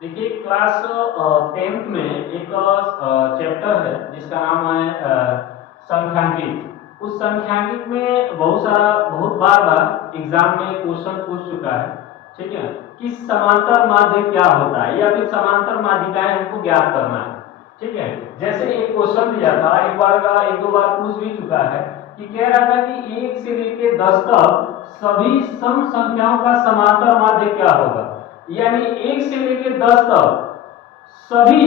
देखिए class 10th में एक चैप्टर है जिसका नाम है संख्यांकित। उस संख्यांकित में बहुत बार एग्जाम में क्वेश्चन पूछ चुका है, ठीक है, कि समांतर माध्य क्या होता है या फिर समांतर माध्यिकाएं हमको ज्ञात करना है। ठीक है, जैसे एक क्वेश्चन दिया था, एक दो बार पूछ भी चुका है कि कह रहा था कि 1 से लेकर 10 तक सभी सम संख्याओं का समांतर माध्य क्या होगा। यानी 1 से लेकर 10 तक सभी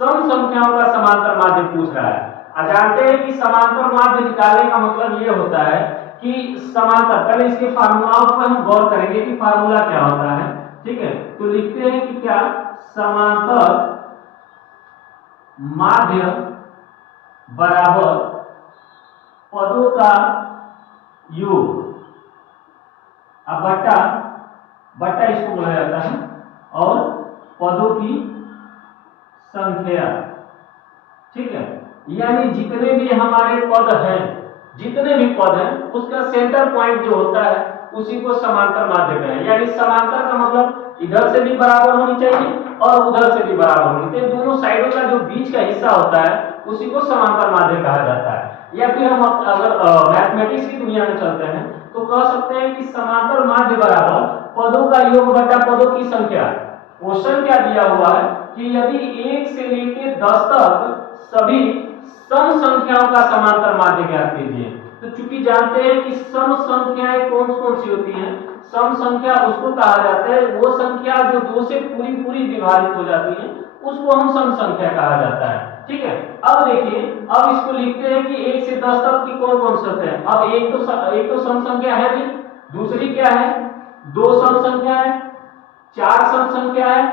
सम संख्याओं का समांतर माध्य पूछ रहा है। आप जानते हैं कि समांतर माध्य निकालने का मतलब ये होता है कि समांतर, पहले इसके फार्मूलाओं पर हम गौर करेंगे कि फार्मूला क्या होता है। ठीक है, तो लिखते हैं कि क्या समांतर माध्य बराबर पदों का योग अब बट्टा बट्टा इसको बोला जाता है और पदों की संख्या। ठीक है, यानी जितने भी हमारे पद हैं, जितने भी पद हैं उसका सेंटर पॉइंट जो होता है उसी को समांतर माध्य कहते हैं। यानी समांतर का मतलब इधर से भी बराबर होनी चाहिए और उधर से भी बराबर होनी चाहिए। दोनों साइडों का जो बीच का हिस्सा होता है उसी को समांतर माध्य कहा जाता है। या फिर हम अगर मैथमेटिक्स की दुनिया में चलते हैं तो कह सकते हैं कि समांतर माध्य बराबर पदों का योग बटा पदों की संख्या। क्वेश्चन क्या दिया हुआ है कि यदि 1 से लेकर 10 तक सभी सम संख्याओं का समांतर माध्य ज्ञात कीजिए। तो चूंकि जानते हैं कि सम संख्याएं कौन कौन सी होती हैं, सम संख्या उसको कहा जाता है वो संख्या जो 2 से पूरी पूरी विभाजित हो जाती है उसको हम सम संख्या कहा जाता है। ठीक है, अब देखिए, अब इसको लिखते हैं कि 1 से 10 तक की कौन कौन संख्या है। अब एक तो सम संख्या है भी, दूसरी क्या है, 2 सम संख्या है, 4 सम संख्या है,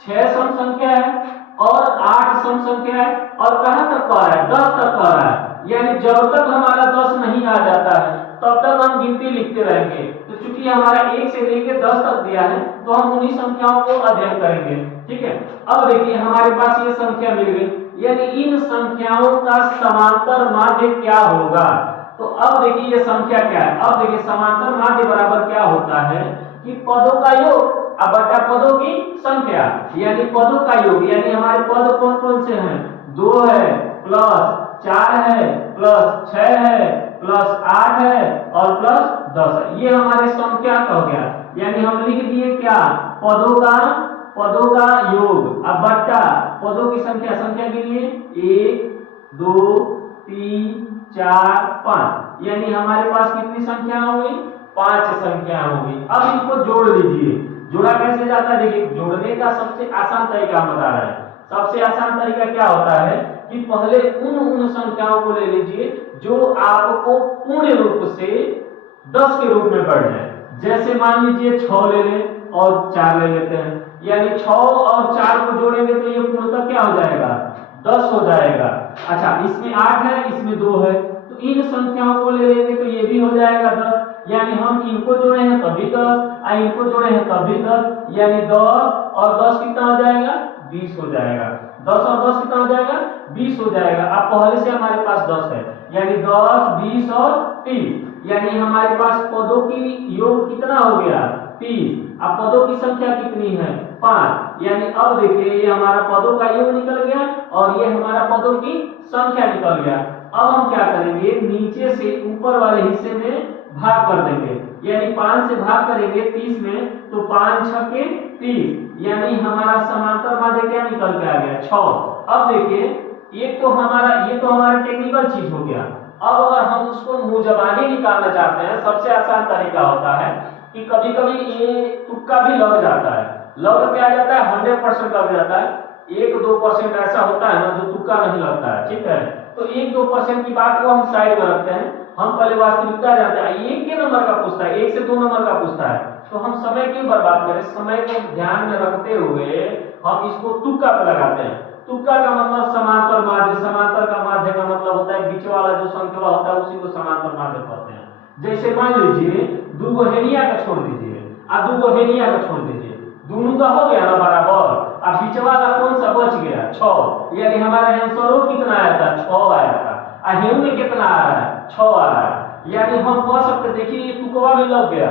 6 सम संख्या है और 8 सम संख्या है। और कहां तक कह रहा है, 10 तक कह रहा है। यानी जब तक हमारा 10 नहीं आ जाता है तब तक हम गिनती लिखते रहेंगे। तो चूंकि हमारा 1 से लेकर 10 तक दिया है तो हम उन्हीं संख्याओं को अध्ययन करेंगे। ठीक है, अब देखिए हमारे पास ये संख्या मिल गई, यानी इन संख्याओं का समांतर माध्य क्या होगा। तो अब देखिए ये संख्या क्या है। अब देखिए समांतर माध्य बराबर क्या होता है कि पदों का योग अब बटा पदों की संख्या। यानी पदों का योग, यानी हमारे पद कौन कौन से हैं, 2 है प्लस 4 है प्लस 6 है प्लस 8 है और प्लस 10 है। ये हमारे संख्या का हो गया। यानी हम लिख दिए क्या, पदों का योग अब बट्टा पदों की संख्या। संख्या के लिए 1 2 3 4 5, यानी हमारे पास कितनी संख्या होगी, 5 संख्या होगी। अब इनको जोड़ लीजिए। जोड़ा कैसे जाता है, देखिए जोड़ने का सबसे आसान तरीका हम बता रहे हैं। सबसे आसान तरीका क्या होता है कि पहले उन संख्याओं को ले लीजिए जो आपको पूर्ण रूप से 10 के रूप में पढ़ जाए। जैसे मान लीजिए 6 ले लें और 4 ले लेते हैं, यानी 6 और 4 को जोड़ेंगे तो ये पूर्णतः क्या हो जाएगा, 10 हो जाएगा। अच्छा, इसमें 8 है इसमें 2 है तो इन संख्याओं को ले लेंगे तो ये भी हो जाएगा 10। यानी हम इनको जोड़े हैं तब भी 10 और इनको जोड़े हैं तब भी 10, यानी 10 और 10 कितना हो जाएगा, 20 हो जाएगा। 10 और 10 कितना हो जाएगा, 20 हो जाएगा। अब पहले से हमारे पास 10 है, यानी 10 20 और 30, यानी हमारे पास पदों की योग कितना हो गया, 30। अब पदों की संख्या कितनी है, 5। यानी अब देखिए ये हमारा पदों का योग निकल गया और ये हमारा पदों की संख्या निकल गया। अब हम क्या करेंगे, नीचे से ऊपर वाले हिस्से में भाग कर देंगे। यानी 5 से भाग करेंगे 30 में तो 5 छके 30, यानी हमारा समांतर माध्य क्या निकल के आ गया, 6। अब देखिए ये तो हमारा टेक्निकल चीज हो गया। अब अगर हम उसको मुजबानी निकालना चाहते हैं, सबसे आसान तरीका होता है कि कभी कभी ये तुक्का भी लग जाता है। लग क्या जाता है, 100% लग जाता है। 1-2% ऐसा होता है ना जो तुक्का नहीं लगता है। ठीक है, तो 1-2% की बात को हम साइड में रखते हैं, हम पहले वास्तविकता जानते हैं। 1 के नंबर का पूछता है, 1 से 2 नंबर का पूछता है, तो हम समय क्यों बर्बाद करें। समय को ध्यान में रखते हुए हम इसको तुक्का पे लगाते हैं। तुक्का का मतलब समांतर माध्य, समांतर का माध्य का मतलब होता है बीच वाला जो संख्या होता है उसी को समांतर माध्य कहते हैं। जैसे मान लीजिए 2 हेलिया का छोड़ दीजिए और 2 हेलिया का छोड़ दीजिए, दोनों का हो गया ना बराबर। अब बीच वाला कौन सा बच गया, 6, यानी हमारा आंसर कितना आया था, 6 आया था। और में कितना आ रहा है, 6 आ रहा है। यानी हम कह सकते, देखिए ये तुकवा भी लग गया।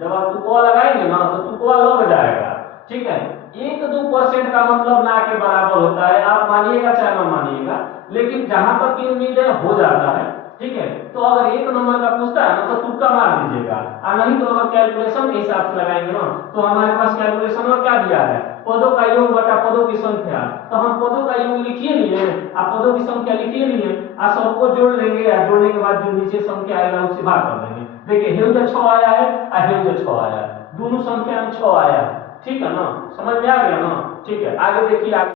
जब आप तुकवा लगाएंगे ना तो तुकवा लग जाएगा। ठीक है। 1-2% का मतलब ना के बराबर होता है, आप मानिएगा चाहे ना मानिएगा, लेकिन जहां तक की उम्मीद है हो जाता है। ठीक है, तो अगर 1 नंबर का पूछता है ना तो तुक्का मार दीजिएगा, और नहीं तो अगर कैलकुलेशन के हिसाब से लगाएंगे ना तो हमारे पास कैलकुलेशन में क्या दिया है, पदों का योग बटा पदों की संख्या। तो हम पदों का योग लिखिए लिए, आप पदों की संख्या लिखिए लिए, और सबको जोड़ लेंगे, या जोड़ने के बाद जो नीचे संख्या आएगा उससे भाग कर देंगे। देखिए हेउजा 6 आया है और हेउजा 6 आया है, दोनों संख्या में 6 आया है। ठीक है ना, समझ में आ गया ना। ठीक है, आगे देखिए।